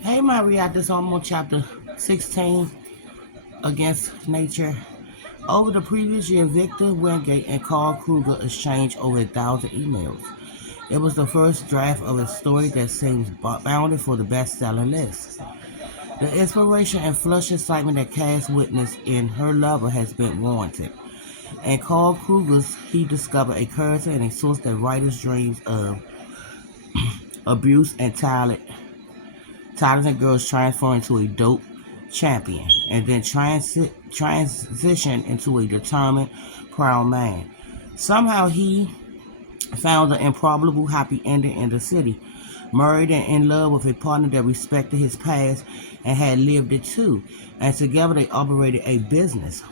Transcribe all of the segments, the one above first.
Hey, Maria, this I'm on chapter 16, Against Nature. Over the previous year, Victor Wingate and Carl Kruger exchanged over 1,000 emails. It was the first draft of a story that seems bounded for the best-selling list. The inspiration and flush excitement that Cass witnessed in Her Lover has been warranted. And Carl Kruger's, he discovered a character and a source that writers' dreams of abuse and talented girls transform into a dope champion, and then transition into a determined, proud man. Somehow he found the improbable happy ending in the city, married and in love with a partner that respected his past and had lived it too, and together they operated a business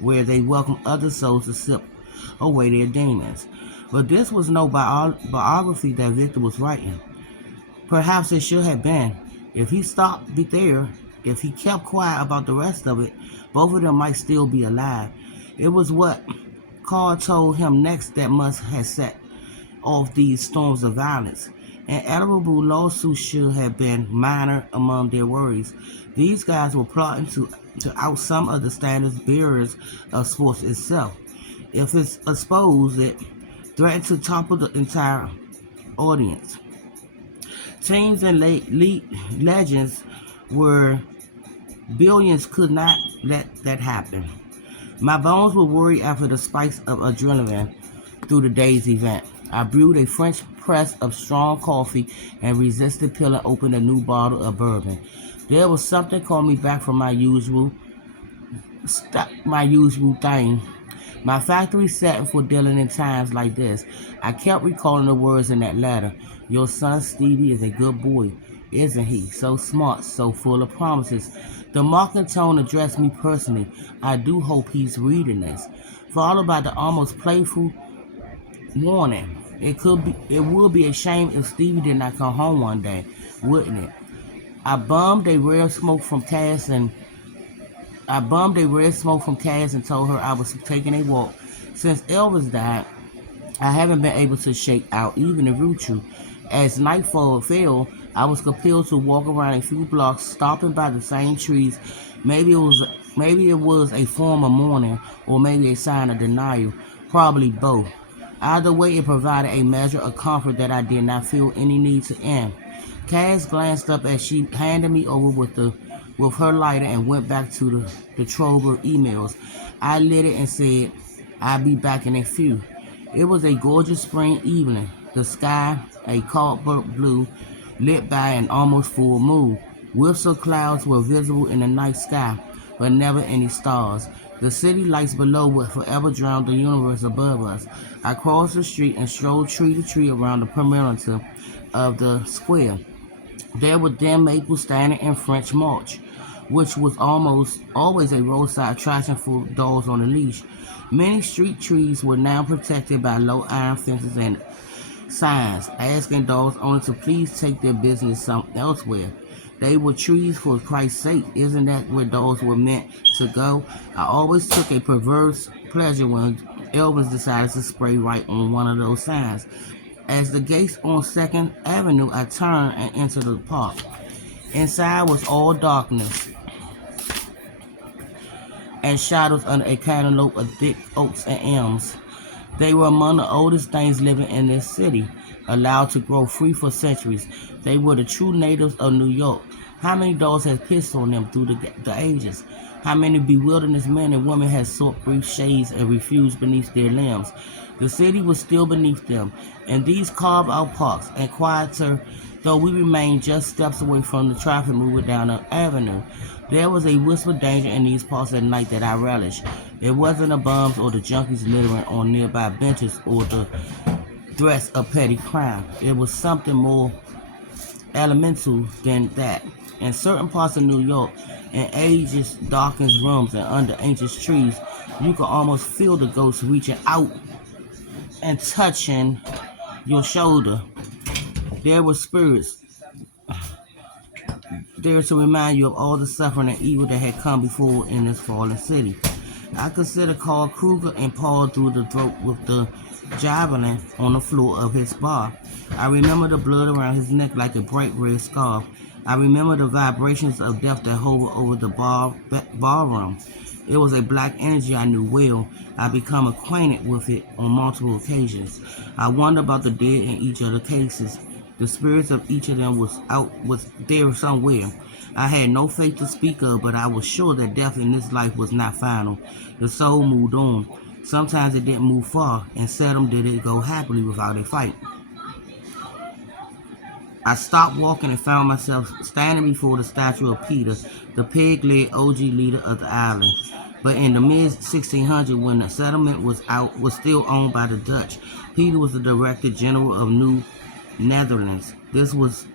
where they welcomed other souls to sip away their demons. But this was no biography that Victor was writing. Perhaps it should have been. If he stopped there, if he kept quiet about the rest of it, both of them might still be alive. It was what Carl told him next that must have set off these storms of violence. An edible lawsuit should have been minor among their worries. These guys were plotting to out some of the standards bearers of sports itself. If it's exposed, it threatened to topple the entire audience. Teams and legends were billions could not let that happen. My bones were worried after the spikes of adrenaline through the day's event. I brewed a French press of strong coffee and resisted peeling open a new bottle of bourbon. There was something calling me back from my usual thing. My factory setting for dealing in times like this. I kept recalling the words in that letter. Your son Stevie is a good boy, isn't he? So smart, so full of promises. The mocking tone addressed me personally. I do hope he's reading this. Followed by the almost playful warning. It would be a shame if Stevie did not come home one day, wouldn't it? I bummed a rare smoke from Cass and I bummed a red smoke from Cass and told her I was taking a walk. Since Elvis died, I haven't been able to shake out even a Ruchu. As nightfall fell, I was compelled to walk around a few blocks, stopping by the same trees. Maybe it was a form of mourning, or maybe a sign of denial. Probably both. Either way, it provided a measure of comfort that I did not feel any need to end. Cass glanced up as she handed me over with her lighter and went back to the trove of emails. I lit it and said, I'll be back in a few. It was a gorgeous spring evening. The sky, a cobalt blue, lit by an almost full moon. Wisps of clouds were visible in the night sky, but never any stars. The city lights below would forever drown the universe above us. I crossed the street and strolled tree to tree around the perimeter of the square. There were dim maples standing in French March, which was almost always a roadside attraction for dogs on a leash. Many street trees were now protected by low iron fences and signs, asking dogs only to please take their business elsewhere. They were trees for Christ's sake. Isn't that where dogs were meant to go? I always took a perverse pleasure when Elvis decided to spray right on one of those signs. As the gates on 2nd Avenue, I turned and entered the park. Inside was all darkness and shadows under a cantaloupe of thick oaks and elms. They were among the oldest things living in this city, allowed to grow free for centuries. They were the true natives of New York. How many dogs had pissed on them through the ages? How many bewilderness men and women had sought brief shades and refused beneath their limbs? The city was still beneath them, and these carved-out parks, and quieter, though we remained just steps away from the traffic moving down the avenue. There was a whispered danger in these parts at night that I relished. It wasn't the bums or the junkies littering on nearby benches or the threats of petty crime. It was something more elemental than that. In certain parts of New York, in ages darkened rooms and under ancient trees, you could almost feel the ghosts reaching out and touching your shoulder. There were spirits there to remind you of all the suffering and evil that had come before in this fallen city. I consider Carl Kruger and Paul through the throat with the javelin on the floor of his bar. I remember the blood around his neck like a bright red scarf. I remember the vibrations of death that hovered over the ballroom. It was a black energy I knew well. I become acquainted with it on multiple occasions. I wonder about the dead in each of the cases. The spirits of each of them was there somewhere. I had no faith to speak of, but I was sure that death in this life was not final. The soul moved on. Sometimes it didn't move far, and seldom did it go happily without a fight. I stopped walking and found myself standing before the statue of Peter, the peg-leg OG leader of the island. But in the mid-1600s, when the settlement was still owned by the Dutch, Peter was the Director General of New Netherlands. This was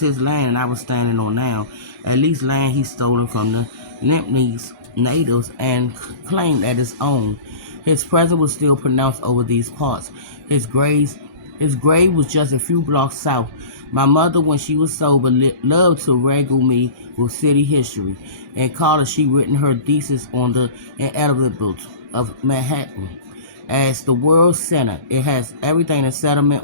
his land I was standing on now, at least land he stolen from the Limnese natives and claimed as his own. His presence was still pronounced over these parts. His grave was just a few blocks south. My mother, when she was sober, loved to regale me with city history. In college, she written her thesis on the inevitables of Manhattan. As the world's center, it has everything a settlement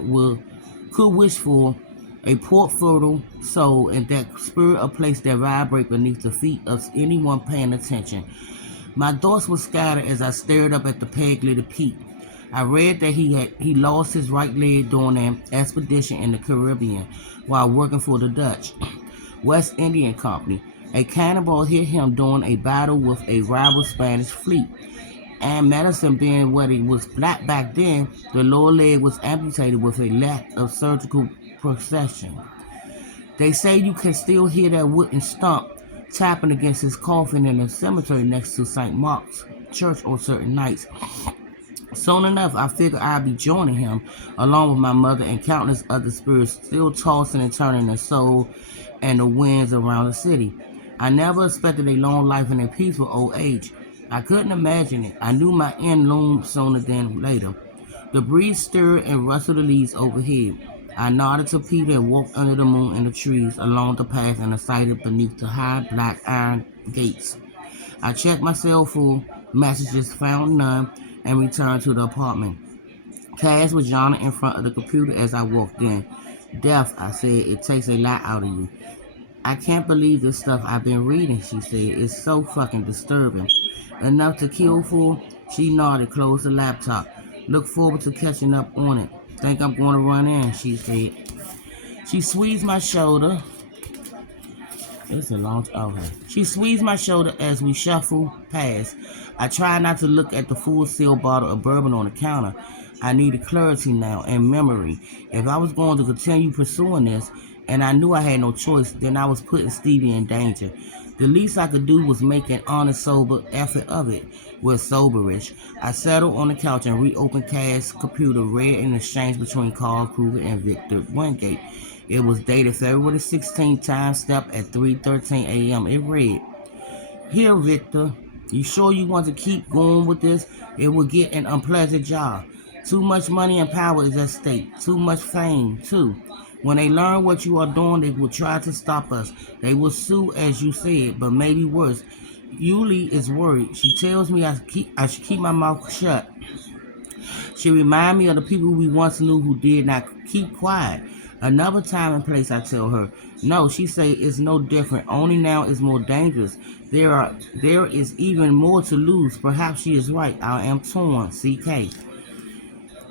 could wish for, a port fertile soul, and that spirit of place that vibrate beneath the feet of anyone paying attention. My thoughts were scattered as I stared up at the peg-legged Pete. I read that he lost his right leg during an expedition in the Caribbean while working for the Dutch West Indian Company. A cannonball hit him during a battle with a rival Spanish fleet. And medicine being what it was black back then, the lower leg was amputated with a lack of surgical precision. They say you can still hear that wooden stump tapping against his coffin in the cemetery next to St. Mark's Church on certain nights. Soon enough, I figured I'd be joining him, along with my mother and countless other spirits still tossing and turning their soul and the winds around the city. I never expected a long life and a peaceful old age. I couldn't imagine it. I knew my end loomed sooner than later. The breeze stirred and rustled the leaves overhead. I nodded to Peter and walked under the moon and the trees along the path and sighted beneath the high black iron gates. I checked my cell phone, messages, found none, and returned to the apartment. Cass was yawning in front of the computer as I walked in. Death, I said, it takes a lot out of you. I can't believe this stuff I've been reading, she said. It's so fucking disturbing. Enough to kill for? She nodded, closed the laptop. Look forward to catching up on it. Think I'm going to run in, she said. She squeezed my shoulder. It's a long time. Okay. She squeezed my shoulder as we shuffled past. I tried not to look at the full seal bottle of bourbon on the counter. I needed clarity now and memory. If I was going to continue pursuing this, and I knew I had no choice, then I was putting Stevie in danger. The least I could do was make an honest, sober effort of it. We're soberish. I settled on the couch and reopened Cass' computer, read an exchange between Carl Kruger and Victor Wingate. It was dated February 16th, time stamp at 3:13 a.m. It read, "Here, Victor, you sure you want to keep going with this? It will get an unpleasant job. Too much money and power is at stake. Too much fame, too. When they learn what you are doing, they will try to stop us. They will sue, as you said, but maybe worse. Yuli is worried. She tells me I should keep my mouth shut. She reminds me of the people we once knew who did not keep quiet. Another time and place, I tell her. No, she say it's no different. Only now it's more dangerous. There is even more to lose. Perhaps she is right. I am torn. CK."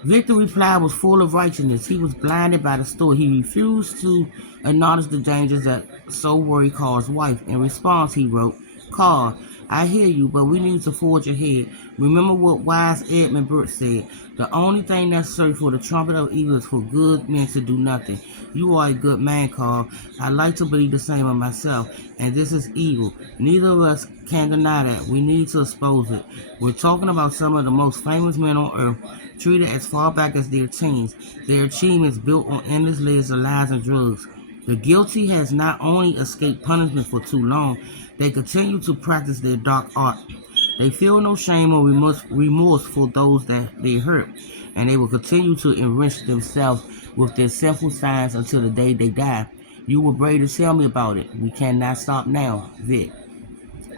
Victor's reply was full of righteousness. He was blinded by the story. He refused to acknowledge the dangers that so worried Carl's wife. In response, he wrote, "Carl, I hear you, but we need to forge ahead. Remember what wise Edmund Burke said. The only thing necessary for the trumpet of evil is for good men to do nothing. You are a good man, Carl. I like to believe the same of myself, and this is evil. Neither of us can deny that. We need to expose it. We're talking about some of the most famous men on earth, treated as far back as their teens. Their achievements built on endless lives of lies and drugs. The guilty has not only escaped punishment for too long, they continue to practice their dark art. They feel no shame or remorse for those that they hurt, and they will continue to enrich themselves with their sinful signs until the day they die. You were brave to tell me about it. We cannot stop now, Vic."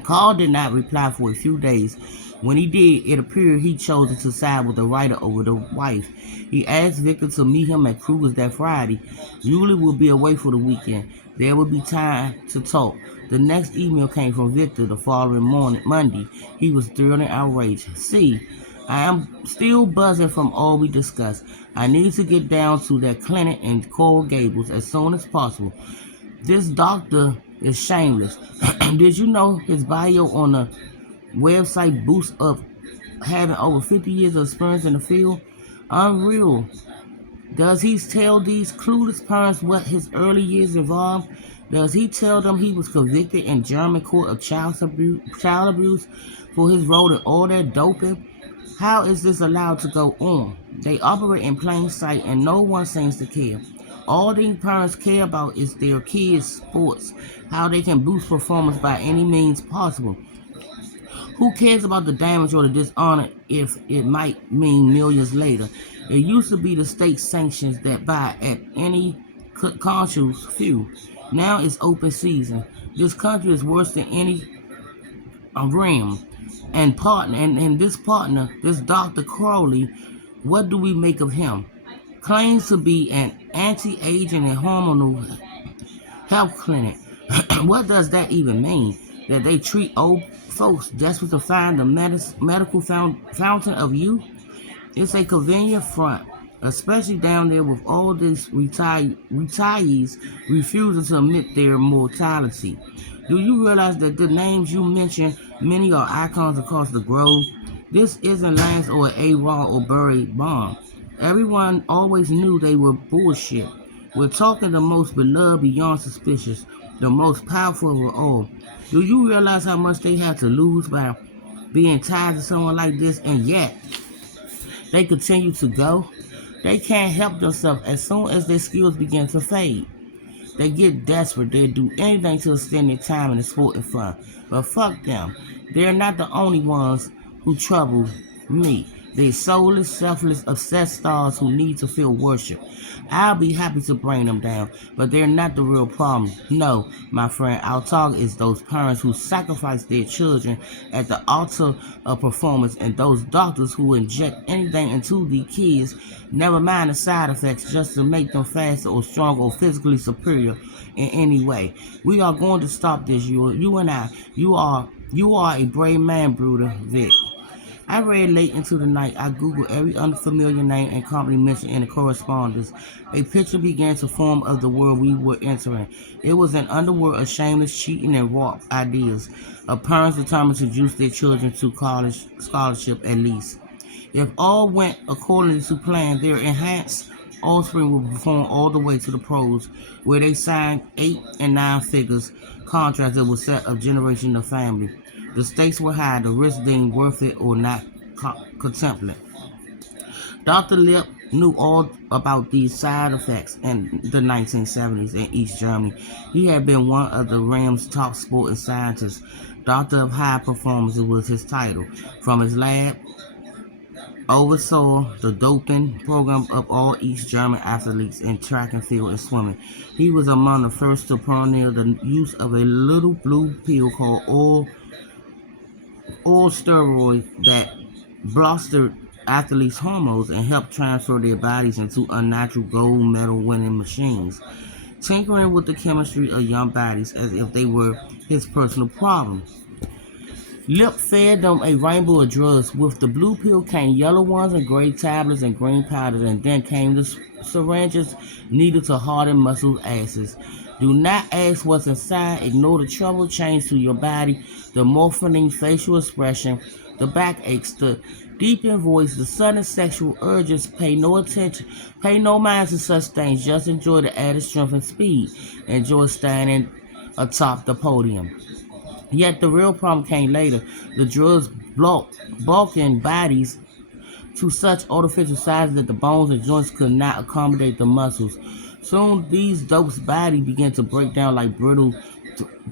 Carl did not reply for a few days. When he did, it appeared he chose to side with the writer over the wife. He asked Victor to meet him at Kruger's that Friday. Yuli will be away for the weekend. There would be time to talk. The next email came from Victor the following morning, Monday. He was thrilled and outraged. See, I am still buzzing from all we discussed. I need to get down to that clinic in Coral Gables as soon as possible. This doctor is shameless. Did you know his bio on the website boasts of having over 50 years of experience in the field? Unreal. Does he tell these clueless parents what his early years involved? Does he tell them he was convicted in German court of child abuse for his role in all that doping? How is this allowed to go on? They operate in plain sight and no one seems to care. All these parents care about is their kids' sports, how they can boost performance by any means possible. Who cares about the damage or the dishonor if it might mean millions later? It used to be the state sanctions that buy at any conscious few. Now it's open season. This country is worse than any realm. And this partner, this Dr. Crowley, what do we make of him? Claims to be an anti-aging and hormonal health clinic. What does that even mean? That they treat old folks desperate to find the medical fountain of youth? It's a convenient front, especially down there with all these retirees refusing to admit their mortality. Do you realize that the names you mentioned, many are icons across the globe? This isn't Lance or A-Raw or Barry Bond. Everyone always knew they were bullshit. We're talking the most beloved beyond suspicious, the most powerful of all. Do you realize how much they have to lose by being tied to someone like this, and yet they continue to go? They can't help themselves. As soon as their skills begin to fade, they get desperate. They do anything to extend their time in the sport and fun. But fuck them. They're not the only ones who trouble me. They're soulless, selfless, obsessed stars who need to feel worship. I'll be happy to bring them down, but they're not the real problem. No, my friend, our target is those parents who sacrifice their children at the altar of performance, and those doctors who inject anything into the kids, never mind the side effects, just to make them faster or stronger or physically superior in any way. We are going to stop this, you and I. You are a brave man, Bruder Vic. I read late into the night. I Googled every unfamiliar name and company mentioned in the correspondence. A picture began to form of the world we were entering. It was an underworld of shameless cheating and warped ideas, of parents determined to juice their children to college scholarship at least. If all went according to plan, their enhanced offspring would perform all the way to the pros, where they signed 8 and 9 figures contracts that would set a generation of family. The stakes were high, the risk deemed worth it or not contemplate. Dr. Lip knew all about these side effects in the 1970s in East Germany. He had been one of the realm's top sporting scientists. Doctor of High Performance was his title. From his lab, oversaw the doping program of all East German athletes in track and field and swimming. He was among the first to pioneer the use of a little blue pill called oral steroid that blustered athletes' hormones and helped transfer their bodies into unnatural gold medal winning machines, tinkering with the chemistry of young bodies as if they were his personal problem. Lip fed them a rainbow of drugs. With the blue pill came yellow ones and gray tablets and green powders, and then came the syringes needed to harden muscle asses. Do not ask what's inside. Ignore the trouble change to your body, the morphing facial expression, the backaches, the deepened voice, the sudden sexual urges. Pay no attention. Pay no mind to such things. Just enjoy the added strength and speed. Enjoy standing atop the podium. Yet the real problem came later. The drugs bulking bodies to such artificial sizes that the bones and joints could not accommodate the muscles. Soon these dopes' bodies began to break down like brittle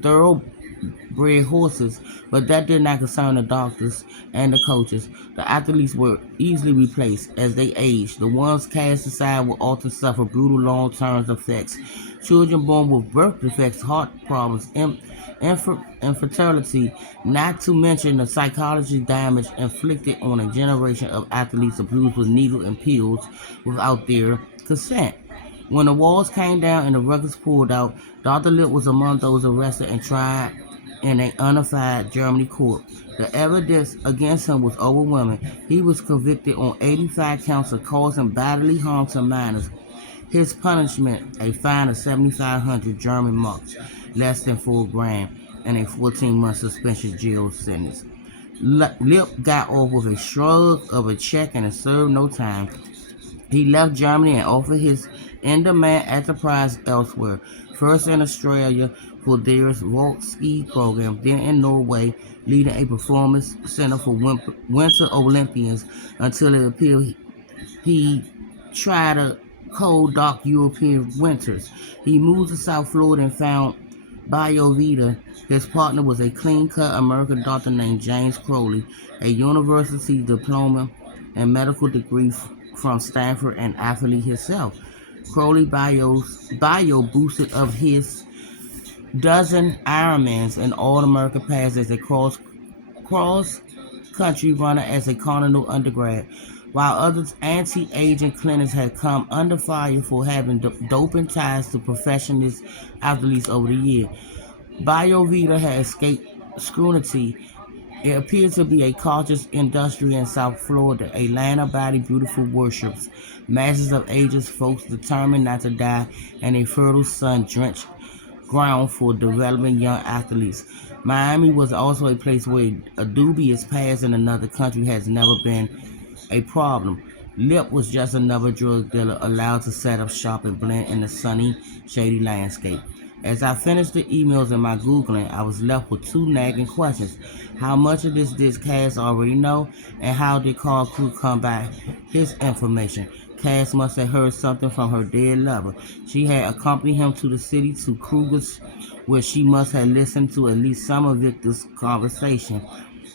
thoroughbred horses, but that did not concern the doctors and the coaches. The athletes were easily replaced as they aged. The ones cast aside would often suffer brutal long-term effects. Children born with birth defects, heart problems, infertility, not to mention the psychological damage inflicted on a generation of athletes abused with needles and pills without their consent. When the walls came down and the records pulled out, Dr. Lip was among those arrested and tried in a unified Germany court. The evidence against him was overwhelming. He was convicted on 85 counts of causing bodily harm to minors. His punishment, a fine of 7,500 German marks, less than $4,000, and a 14-month suspension jail sentence. Lip got off with a shrug of a check and served no time. He left Germany and offered his in-demand enterprise elsewhere, first in Australia for their Volt ski program, then in Norway, leading a performance center for Winter Olympians until it appeared he tried a cold, dark European winters. He moved to South Florida and found BioVita. His partner was a clean-cut American doctor named James Crowley, a university diploma and medical degree from Stanford and athlete himself. Crowley bio boosted of his dozen Ironmans and All-American pass as a cross-country runner as a Cornell undergrad, while other anti-aging clinics had come under fire for having doping ties to professional athletes over the years. BioVita had escaped scrutiny. It appears to be a cautious industry in South Florida. A land of body beautiful worships, masses of ages folks determined not to die, and a fertile sun-drenched ground for developing young athletes. Miami was also a place where a dubious past in another country has never been a problem. Lip was just another drug dealer allowed to set up shop and blend in the sunny, shady landscape. As I finished the emails and my Googling, I was left with two nagging questions. How much of this did Cass already know, and how did Carl Crew come by his information? Cass must have heard something from her dead lover. She had accompanied him to the city to Kruger's, where she must have listened to at least some of Victor's conversation.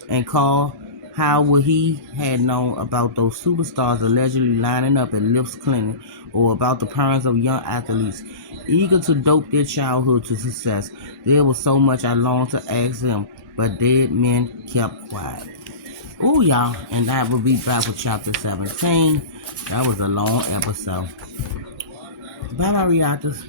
And Carl, how would he have known about those superstars allegedly lining up at Lip's clinic, or about the parents of young athletes eager to dope their childhood to success? There was so much I longed to ask him, but dead men kept quiet. Ooh, y'all, and that will be back with chapter 17. That was a long episode. Bye-bye, readers.